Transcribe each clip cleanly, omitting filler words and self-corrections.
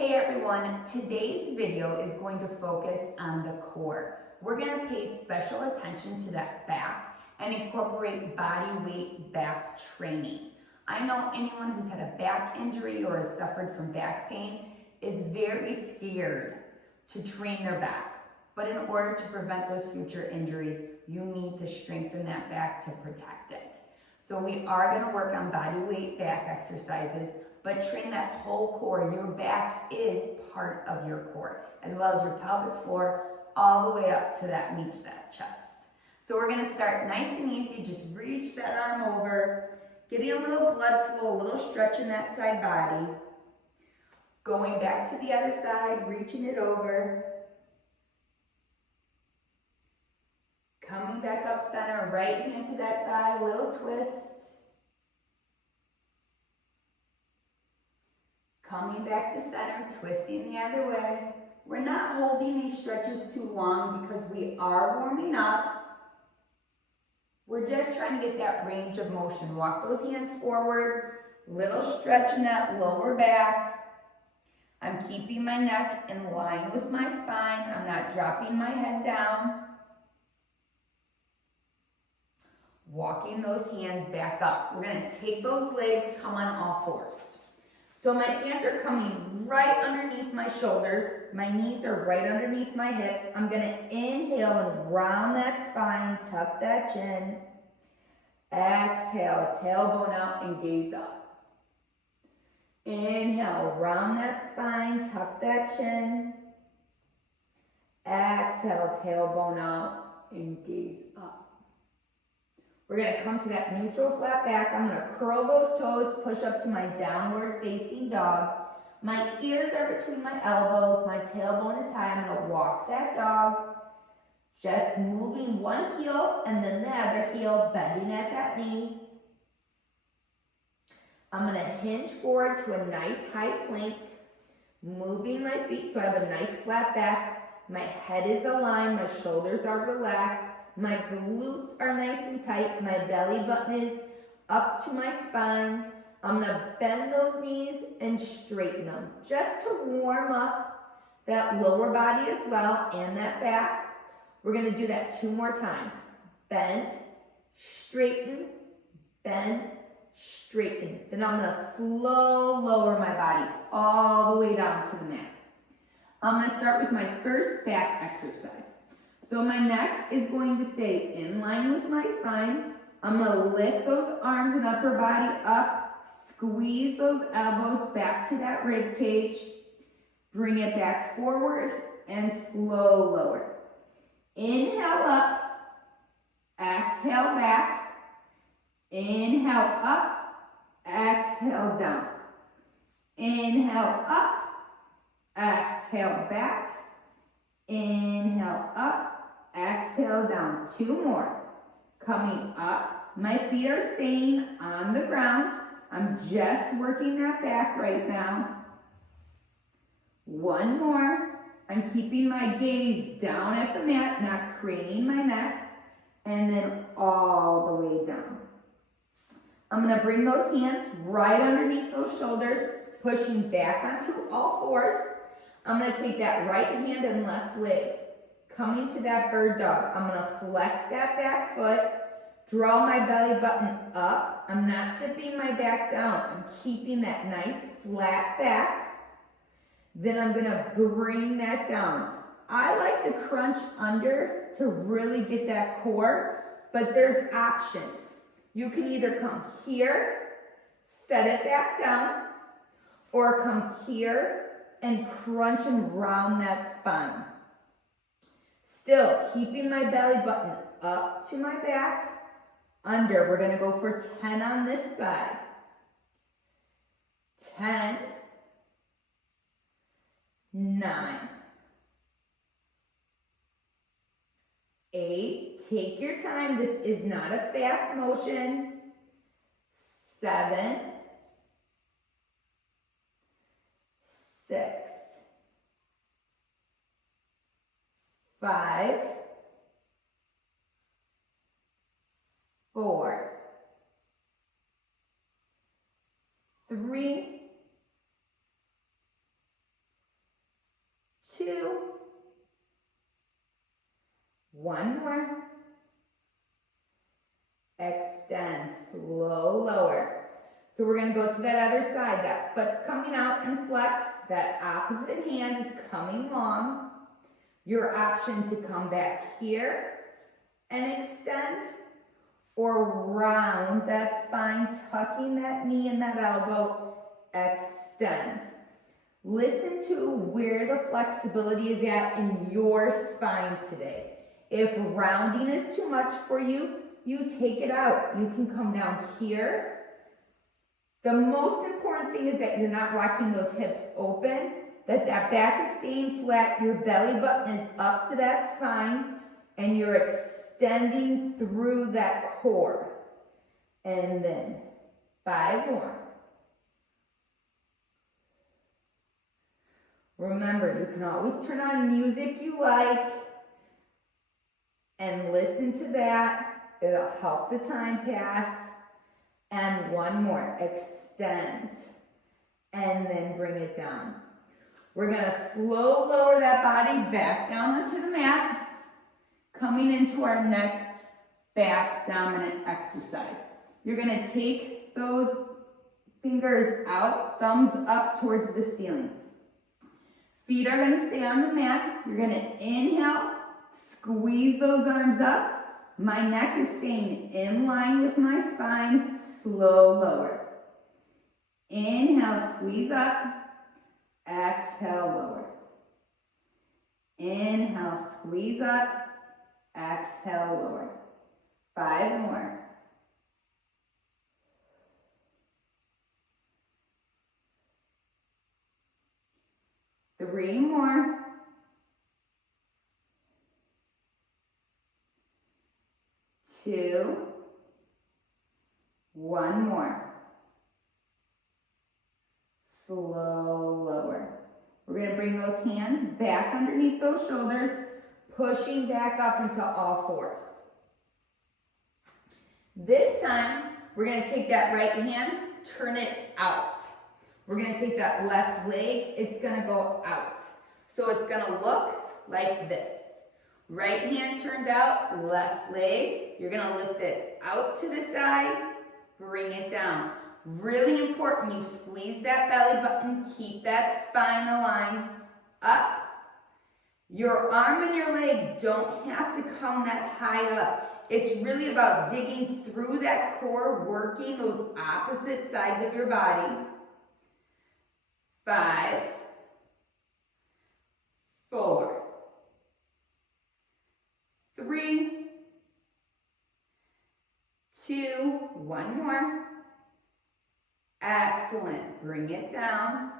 Hey everyone, today's video is going to focus on the core. We're going to pay special attention to that back and incorporate body weight back training. I know anyone who's had a back injury or has suffered from back pain is very scared to train their back. But in order to prevent those future injuries, you need to strengthen that back to protect it. So we are going to work on body weight back exercises, but train that whole core. Your back is part of your core, as well as your pelvic floor, all the way up to that chest. So we're going to start nice and easy. Just reach that arm over, getting a little blood flow, a little stretch in that side body. Going back to the other side, reaching it over. Coming back up center, right hand to that thigh, little twist. Coming back to center, twisting the other way. We're not holding these stretches too long because we are warming up. We're just trying to get that range of motion. Walk those hands forward, little stretch in that lower back. I'm keeping my neck in line with my spine. I'm not dropping my head down. Walking those hands back up. We're going to take those legs, come on all fours. So my hands are coming right underneath my shoulders. My knees are right underneath my hips. I'm going to inhale and round that spine, tuck that chin. Exhale, tailbone out and gaze up. Inhale, round that spine, tuck that chin. Exhale, tailbone out and gaze up. We're going to come to that neutral flat back. I'm going to curl those toes, push up to my downward facing dog. My ears are between my elbows. My tailbone is high. I'm going to walk that dog. Just moving one heel and then the other heel, bending at that knee. I'm going to hinge forward to a nice high plank, moving my feet so I have a nice flat back. My head is aligned. My shoulders are relaxed. My glutes are nice and tight. My belly button is up to my spine. I'm going to bend those knees and straighten them just to warm up that lower body as well and that back. We're going to do that 2 more times. Bend, straighten, bend, straighten. Then I'm going to slow lower my body all the way down to the mat. I'm going to start with my first back exercise. So my neck is going to stay in line with my spine. I'm going to lift those arms and upper body up, squeeze those elbows back to that rib cage, bring it back forward and slow lower. Inhale up, exhale back, inhale up, exhale down. Inhale up, exhale back, inhale up, exhale down. 2 more. Coming up, my feet are staying on the ground. I'm just working that back right now. 1 more. I'm keeping my gaze down at the mat, not craning my neck. And then all the way down. I'm going to bring those hands right underneath those shoulders, pushing back onto all fours. I'm going to take that right hand and left leg. Coming to that bird dog, I'm going to flex that back foot, draw my belly button up. I'm not dipping my back down. I'm keeping that nice flat back. Then I'm going to bring that down. I like to crunch under to really get that core, but there's options. You can either come here, set it back down, or come here and crunch and round that spine. Still keeping my belly button up to my back, under. We're going to go for 10 on this side. 10, 9, 8, take your time. This is not a fast motion. 7, 6, 5, 4, 3, One more. Extend, slow lower. So we're gonna go to that other side. That foot's coming out and flexed. That opposite hand is coming long. Your option to come back here and extend, or round that spine, tucking that knee and that elbow, extend. Listen to where the flexibility is at in your spine today. If rounding is too much for you, you take it out. You can come down here. The most important thing is that you're not rocking those hips open, that back is staying flat, your belly button is up to that spine, and you're extending through that core. And then 5 more. Remember, you can always turn on music you like and listen to that. It'll help the time pass. And one more, extend, and then bring it down. We're gonna slow lower that body back down onto the mat, coming into our next back dominant exercise. You're gonna take those fingers out, thumbs up towards the ceiling. Feet are gonna stay on the mat. You're gonna inhale, squeeze those arms up. My neck is staying in line with my spine, slow lower. Inhale, squeeze up. Exhale, lower. Inhale, squeeze up. Exhale, lower. 5 more. 3 more. 2. 1 more. Slow lower. We're going to bring those hands back underneath those shoulders, pushing back up into all fours. This time, we're going to take that right hand, turn it out. We're going to take that left leg, it's going to go out. So it's going to look like this. Right hand turned out, left leg. You're going to lift it out to the side, bring it down. Really important, you squeeze that belly button, keep that spine aligned, up. Your arm and your leg don't have to come that high up. It's really about digging through that core, working those opposite sides of your body. 5, 4, 3, 2, 1 more. Excellent. Bring it down.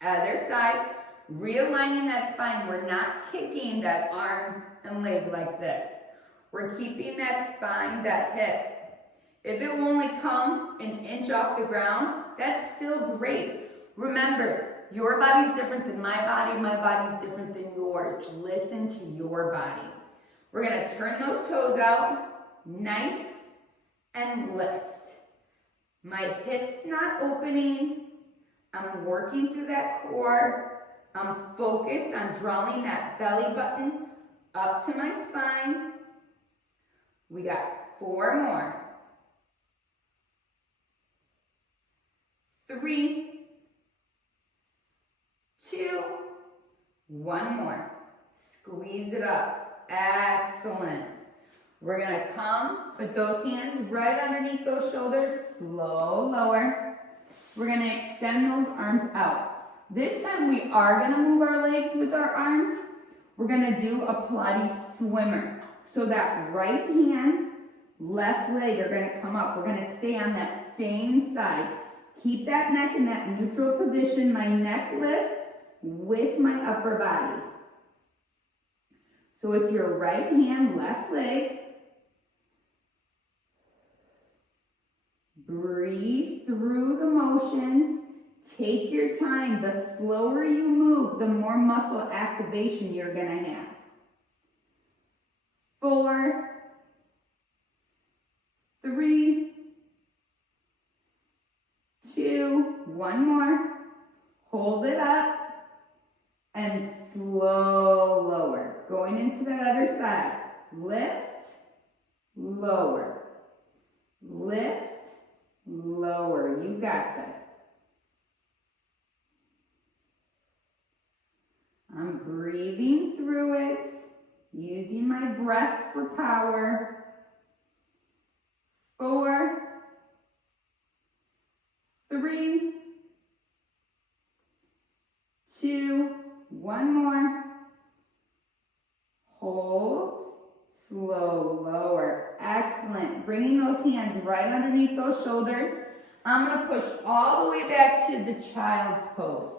Other side. Realigning that spine. We're not kicking that arm and leg like this. We're keeping that spine, that hip. If it will only come an inch off the ground, that's still great. Remember, your body's different than my body's different than yours. Listen to your body. We're going to turn those toes out, nice, and lift. My hips not opening. I'm working through that core. I'm focused on drawing that belly button up to my spine. We got 4 more. 3, 2, 1 more. Squeeze it up. Excellent. We're going to come, put those hands right underneath those shoulders, slow lower. We're going to extend those arms out. This time we are going to move our legs with our arms. We're going to do a Pilates swimmer. So that right hand, left leg are going to come up. We're going to stay on that same side. Keep that neck in that neutral position. My neck lifts with my upper body. So it's your right hand, left leg. Breathe through the motions. Take your time. The slower you move, the more muscle activation you're going to have. 4, 3, 2, 1 more. Hold it up and slow lower. Going into that other side. Lift, lower. Lift, lower. You got this. I'm breathing through it, using my breath for power. 4, 3, 2, one more. Hold, slow, lower. Excellent. Bringing those hands right underneath those shoulders. I'm going to push all the way back to the child's pose.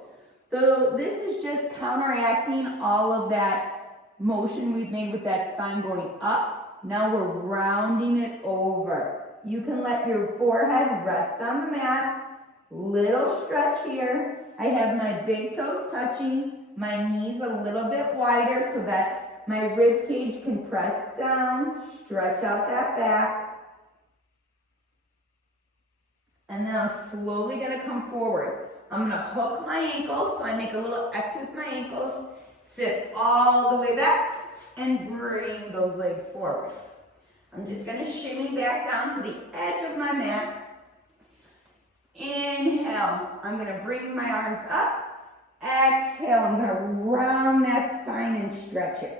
So this is just counteracting all of that motion we've made with that spine going up. Now we're rounding it over. You can let your forehead rest on the mat. Little stretch here. I have my big toes touching, my knees a little bit wider so that my rib cage can press down, stretch out that back. And then I'm slowly gonna come forward. I'm gonna hook my ankles, so I make a little X with my ankles, sit all the way back, and bring those legs forward. I'm just gonna shimmy back down to the edge of my mat. Inhale, I'm gonna bring my arms up. Exhale, I'm gonna round that spine and stretch it.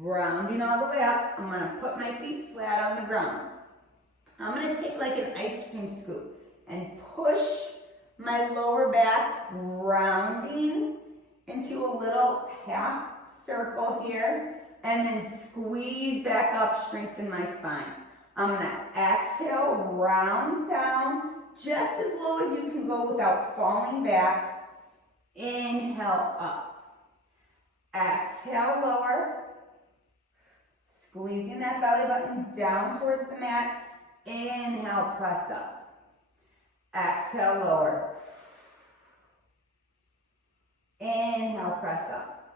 Rounding all the way up, I'm gonna put my feet flat on the ground. I'm gonna take like an ice cream scoop and push my lower back, rounding into a little half circle here, and then squeeze back up, strengthen my spine. I'm gonna exhale, round down, just as low as you can go without falling back. Inhale up. Exhale, lower. Squeezing that belly button down towards the mat. Inhale, press up. Exhale, lower. Inhale, press up.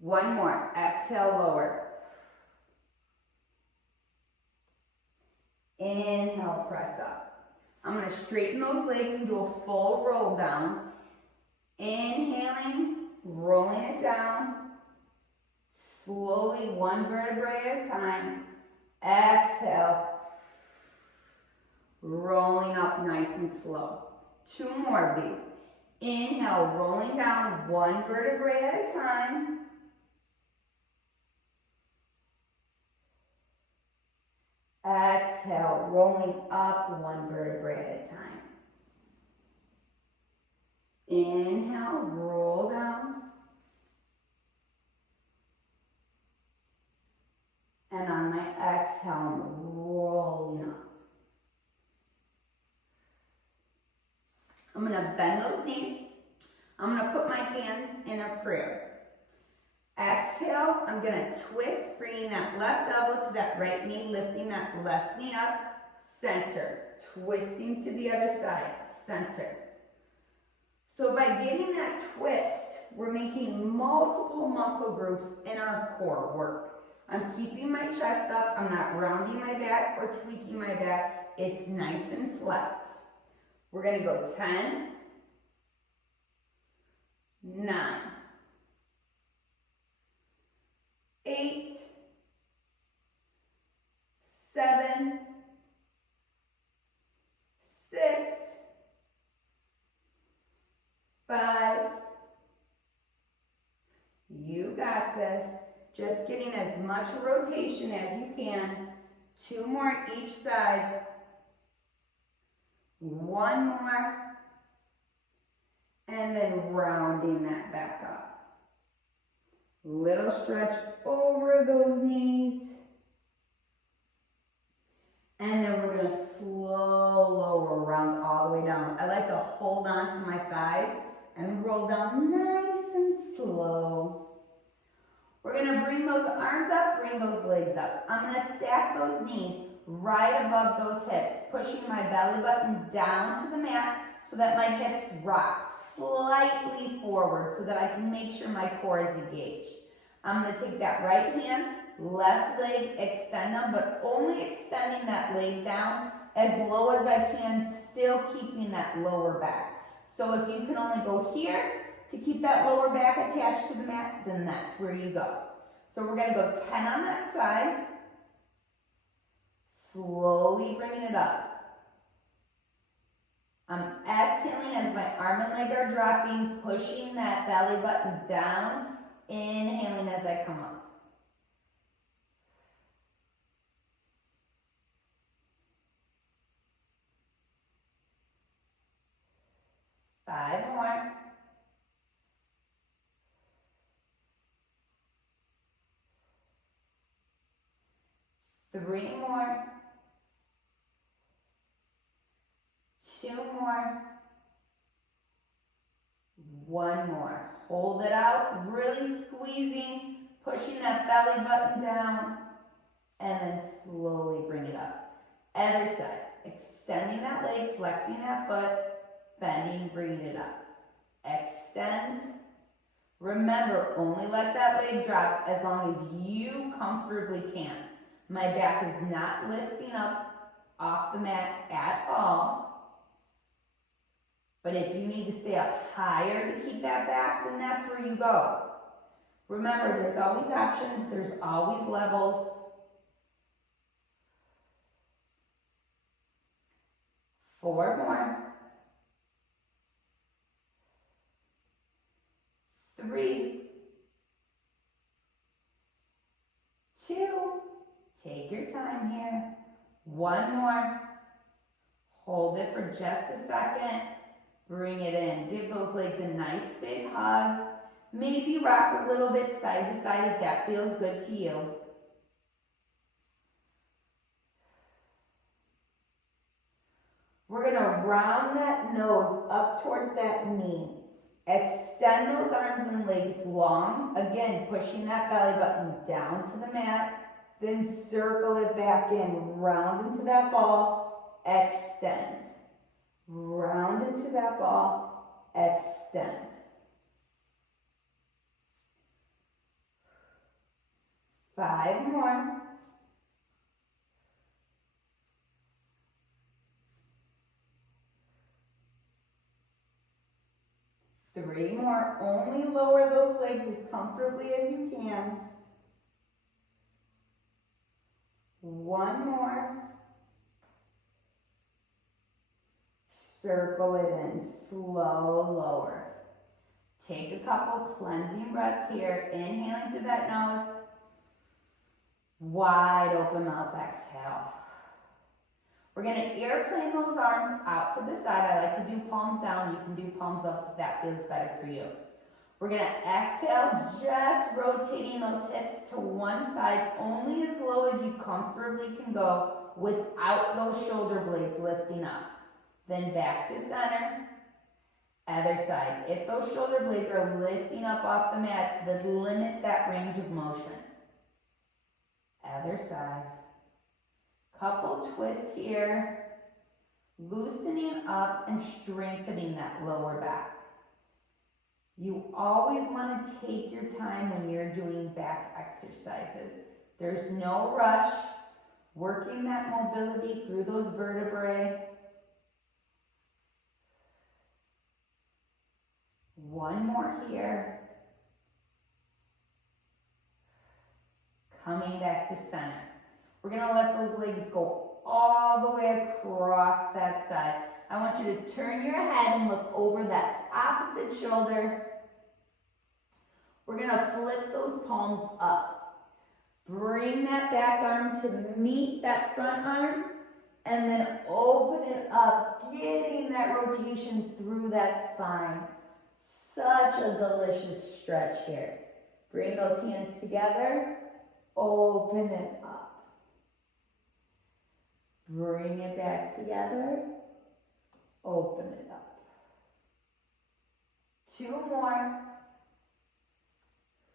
One more. Exhale, lower. Inhale, press up. I'm going to straighten those legs and do a full roll down. Inhaling, rolling it down. Slowly, one vertebrae at a time. Exhale. Rolling up nice and slow. 2 more of these. Inhale, rolling down one vertebrae at a time. Exhale, rolling up one vertebrae at a time. Inhale, roll down. And on my exhale, I'm rolling up. I'm going to bend those knees. I'm going to put my hands in a prayer. Exhale, I'm going to twist, bringing that left elbow to that right knee, lifting that left knee up, center. Twisting to the other side, center. So by getting that twist, we're making multiple muscle groups in our core work. I'm keeping my chest up. I'm not rounding my back or tweaking my back. It's nice and flat. We're going to go 10, 9, 8, 7, 6, 5. You got this. Just getting as much rotation as you can. 2 more each side. 1 more. And then rounding that back up. Little stretch over those knees. And then we're going to slow lower, round all the way down. I like to hold on to my thighs and roll down nice and slow. We're going to bring those arms up, bring those legs up. I'm going to stack those knees right above those hips, pushing my belly button down to the mat so that my hips rock slightly forward so that I can make sure my core is engaged. I'm going to take that right hand, left leg, extend them, but only extending that leg down as low as I can, still keeping that lower back. So if you can only go here to keep that lower back attached to the mat, then that's where you go. So we're going to go 10 on that side, slowly bringing it up. I'm exhaling as my arm and leg are dropping, pushing that belly button down, inhaling as I come up. Five more. Three more. Two more. One more. Hold it out, really squeezing, pushing that belly button down, and then slowly bring it up. Other side, extending that leg, flexing that foot, bending, bringing it up. Extend. Remember, only let that leg drop as long as you comfortably can. My back is not lifting up off the mat at all. But if you need to stay up higher to keep that back, then that's where you go. Remember, there's always options, there's always levels. Four more. Three. Two. Take your time here. One more. Hold it for just a second. Bring it in. Give those legs a nice big hug. Maybe rock a little bit side to side if that feels good to you. We're going to round that nose up towards that knee. Extend those arms and legs long. Again, pushing that belly button down to the mat. Then circle it back in. Round into that ball. Extend. Round into that ball. Extend. Five more. Three more. Only lower those legs as comfortably as you can. One more. Circle it in. Slow lower. Take a couple cleansing breaths here. Inhaling through that nose. Wide open mouth. Exhale. We're going to airplane those arms out to the side. I like to do palms down. You can do palms up if that feels better for you. We're going to exhale, just rotating those hips to one side, only as low as you comfortably can go without those shoulder blades lifting up. Then back to center. Other side. If those shoulder blades are lifting up off the mat, then limit that range of motion. Other side. Couple twists here, loosening up and strengthening that lower back. You always want to take your time when you're doing back exercises. There's no rush, working that mobility through those vertebrae. One more here. Coming back to center. We're going to let those legs go all the way across that side. I want you to turn your head and look over that opposite shoulder. We're going to flip those palms up. Bring that back arm to meet that front arm and then open it up, getting that rotation through that spine. Such a delicious stretch here. Bring those hands together, open it up. Bring it back together, open it up. Two more.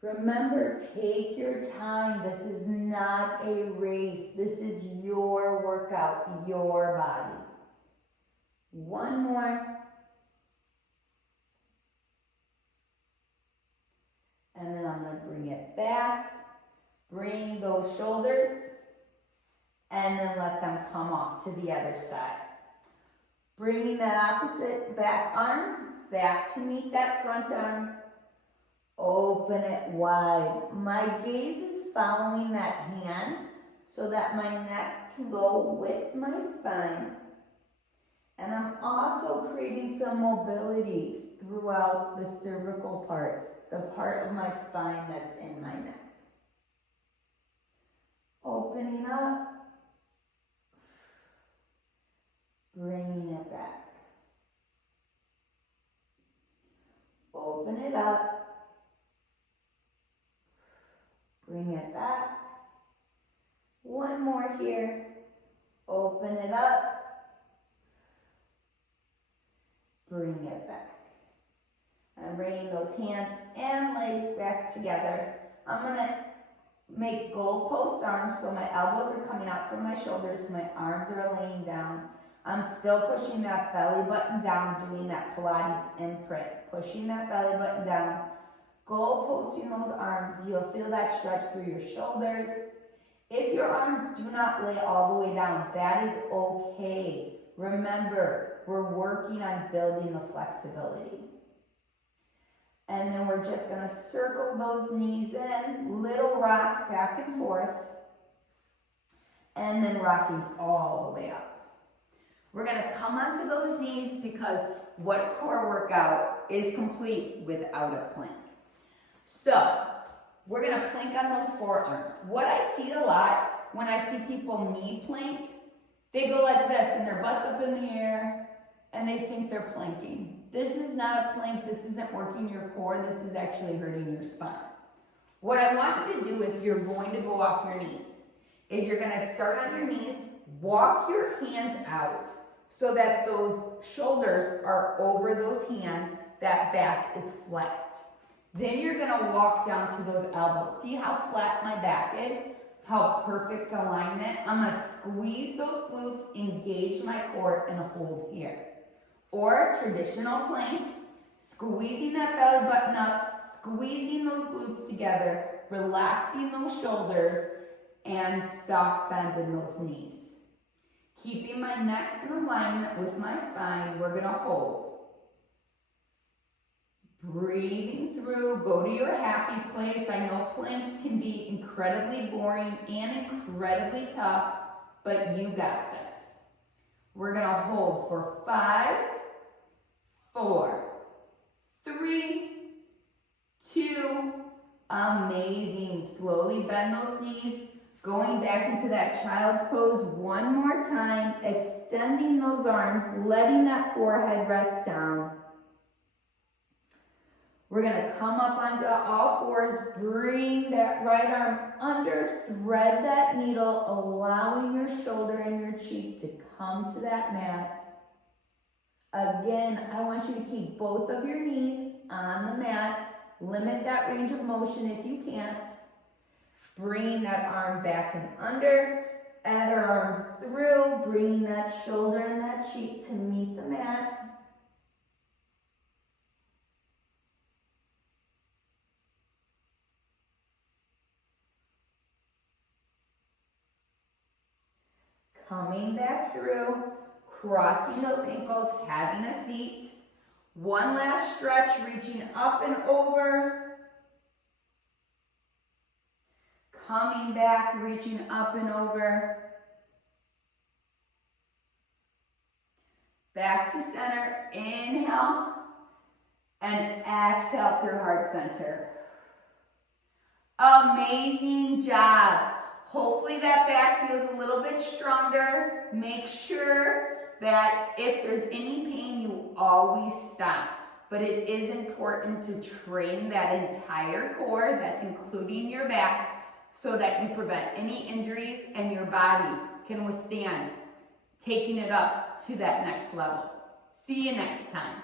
Remember, take your time. This is not a race. This is your workout, your body. One more. And then I'm gonna bring it back, bring those shoulders, and then let them come off to the other side. Bringing that opposite back arm back to meet that front arm. Open it wide. My gaze is following that hand so that my neck can go with my spine. And I'm also creating some mobility throughout the cervical part, the part of my spine that's in my neck. Opening up, bringing it back. Open it up, bring it back. One more here. Open it up, bring it back. I'm bringing those hands and legs back together. I'm gonna make goalpost arms, so my elbows are coming out from my shoulders, my arms are laying down. I'm still pushing that belly button down, doing that Pilates imprint, pushing that belly button down, goalposting those arms. You'll feel that stretch through your shoulders. If your arms do not lay all the way down, that is okay. Remember, we're working on building the flexibility. And then we're just gonna circle those knees in, little rock back and forth, and then rocking all the way up. We're gonna come onto those knees because what core workout is complete without a plank? So, we're gonna plank on those forearms. What I see a lot when I see people knee plank, they go like this and their butt's up in the air and they think they're planking. This is not a plank, this isn't working your core, this is actually hurting your spine. What I want you to do if you're going to go off your knees is you're gonna start on your knees, walk your hands out so that those shoulders are over those hands, that back is flat. Then you're gonna walk down to those elbows. See how flat my back is? How perfect alignment? I'm gonna squeeze those glutes, engage my core, and hold here. Or traditional plank, squeezing that belly button up, squeezing those glutes together, relaxing those shoulders, and soft bend in those knees. Keeping my neck in alignment with my spine, we're gonna hold. Breathing through, go to your happy place. I know planks can be incredibly boring and incredibly tough, but you got this. We're gonna hold for 5, 4, 3, 2, amazing. Slowly bend those knees, going back into that child's pose one more time, extending those arms, letting that forehead rest down. We're gonna come up onto all fours, bring that right arm under, thread that needle, allowing your shoulder and your cheek to come to that mat. Again, I want you to keep both of your knees on the mat. Limit that range of motion if you can't. Bring that arm back and under, other arm through, bringing that shoulder and that cheek to meet the mat. Coming back through, crossing those ankles, having a seat. One last stretch, reaching up and over. Coming back, reaching up and over. Back to center, inhale, and exhale through heart center. Amazing job. Hopefully that back feels a little bit stronger. Make sure that if there's any pain, you always stop. But it is important to train that entire core, that's including your back, so that you prevent any injuries and your body can withstand taking it up to that next level. See you next time.